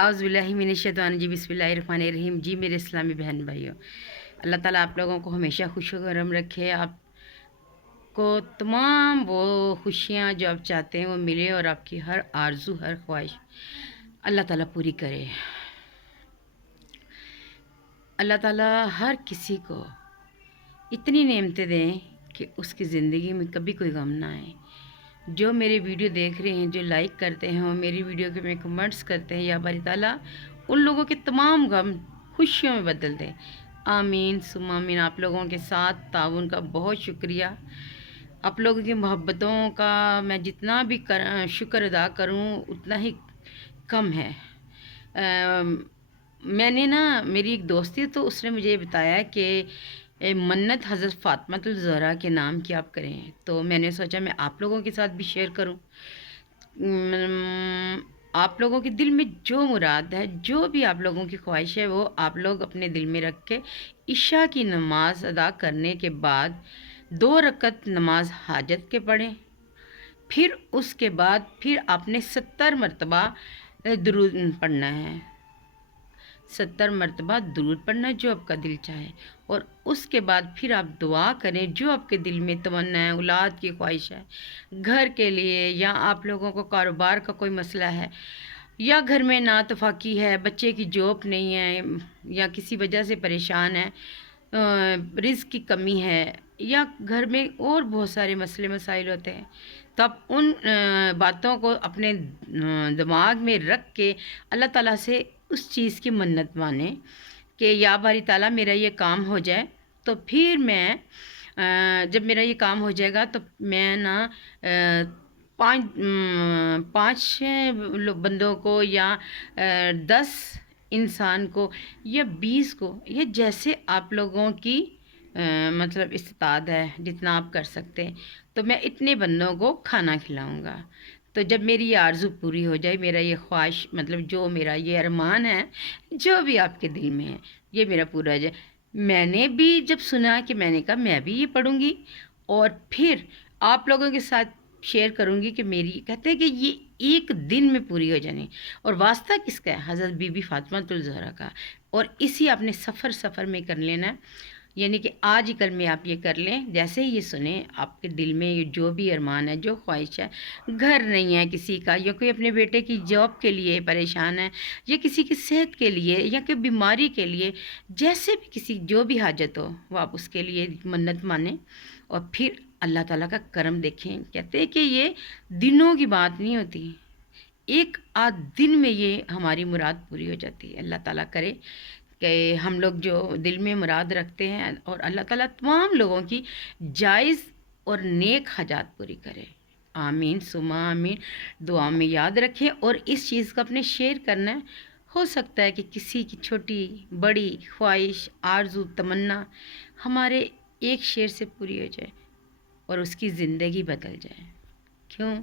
आउज़ बिल्लाहि मिनश्शैतानिर्रजीम बिस्मिल्लाहिर्रहमानिर्रहीम। जी मेरे इस्लामी बहन भाइयों, अल्लाह ताला आप लोगों को हमेशा खुश व गरम रखे। आपको तमाम वो खुशियाँ जो आप चाहते हैं वो मिले और आपकी हर आरज़ू हर ख्वाहिश अल्लाह ताला पूरी करे। अल्लाह ताला हर किसी को इतनी नेमतें दें कि उसकी ज़िंदगी में कभी कोई गम ना आए। जो मेरे वीडियो देख रहे हैं, जो लाइक करते हैं और मेरी वीडियो के में कमेंट्स करते हैं, या बारी ताला उन लोगों के तमाम गम खुशियों में बदल दें। आमीन सुम्मा आमीन। आप लोगों के साथ ताउन का बहुत शुक्रिया। आप लोगों की मोहब्बतों का मैं जितना भी शुक्र अदा करूं उतना ही कम है। मैंने ना, मेरी एक दोस्त थी तो उसने मुझे बताया कि मन्नत हज़रत फ़ातिमातुल ज़हरा के नाम की आप करें, तो मैंने सोचा मैं आप लोगों के साथ भी शेयर करूं। आप लोगों के दिल में जो मुराद है, जो भी आप लोगों की ख्वाहिश है, वो आप लोग अपने दिल में रख के इशा की नमाज अदा करने के बाद 2 रकत नमाज हाजत के पढ़ें। फिर उसके बाद फिर आपने 70 मरतबा दुरूद पढ़ना है। 70 मरतबा दुरूद पढ़ना जो आपका दिल चाहे, और उसके बाद फिर आप दुआ करें जो आपके दिल में तमन्ना है, औलाद की ख्वाहिश है, घर के लिए, या आप लोगों को कारोबार का कोई मसला है, या घर में नातफाकी है, बच्चे की जॉब नहीं है, या किसी वजह से परेशान है, रिज़्क की कमी है, या घर में और बहुत सारे मसले मसाइल होते हैं, तो आप उन बातों को अपने दिमाग में रख के अल्लाह ताला से उस चीज़ की मन्नत माने कि या बारी ताला मेरा ये काम हो जाए। तो फिर मैं जब मेरा ये काम हो जाएगा तो मैं ना पाँच बंदों को, या 10 इंसान को, या 20 को, या जैसे आप लोगों की मतलब इस्तात है, जितना आप कर सकते हैं, तो मैं इतने बंदों को खाना खिलाऊंगा। तो जब मेरी ये आरज़ू पूरी हो जाए, मेरा ये ख्वाहिश, मतलब जो मेरा ये अरमान है, जो भी आपके दिल में है, ये मेरा पूरा हो जाए। मैंने भी जब सुना कि मैंने कहा मैं भी ये पढ़ूंगी, और फिर आप लोगों के साथ शेयर करूंगी कि मेरी, कहते हैं कि ये एक दिन में पूरी हो जानी। और वास्ता किसका है? हज़रत बीबी फ़ातिमातुल ज़हरा का। और इसी आपने सफ़र में कर लेना है, यानी कि आज ही कल में आप ये कर लें। जैसे ही ये सुने, आपके दिल में ये जो भी अरमान है, जो ख्वाहिश है, घर नहीं है किसी का, या कोई अपने बेटे की जॉब के लिए परेशान है, या किसी की सेहत के लिए, या कोई बीमारी के लिए, जैसे भी किसी जो भी हाजत हो, वो आप उसके लिए मन्नत माने और फिर अल्लाह ताला का करम देखें। कहते हैं कि ये दिनों की बात नहीं होती, एक आध दिन में ये हमारी मुराद पूरी हो जाती है। अल्लाह ताला करे कि हम लोग जो दिल में मुराद रखते हैं, और अल्लाह ताला तमाम लोगों की जायज़ और नेक हाजात पूरी करे। आमीन सुमा आमीन। दुआ में याद रखें, और इस चीज़ को अपने शेयर करना है। हो सकता है कि किसी की छोटी बड़ी ख्वाहिश, आरज़ू, तमन्ना हमारे एक शेर से पूरी हो जाए और उसकी ज़िंदगी बदल जाए। क्यों?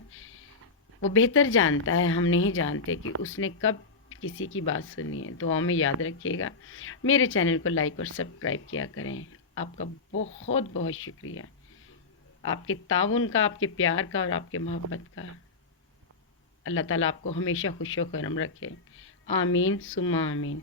वो बेहतर जानता है, हम नहीं जानते कि उसने कब किसी की बात सुनी है। दुआ में याद रखिएगा। मेरे चैनल को लाइक और सब्सक्राइब किया करें। आपका बहुत बहुत शुक्रिया, आपके ताउन का, आपके प्यार का और आपके मोहब्बत का। अल्लाह ताला आपको हमेशा खुश व करम रखे। आमीन सुम्मा आमीन।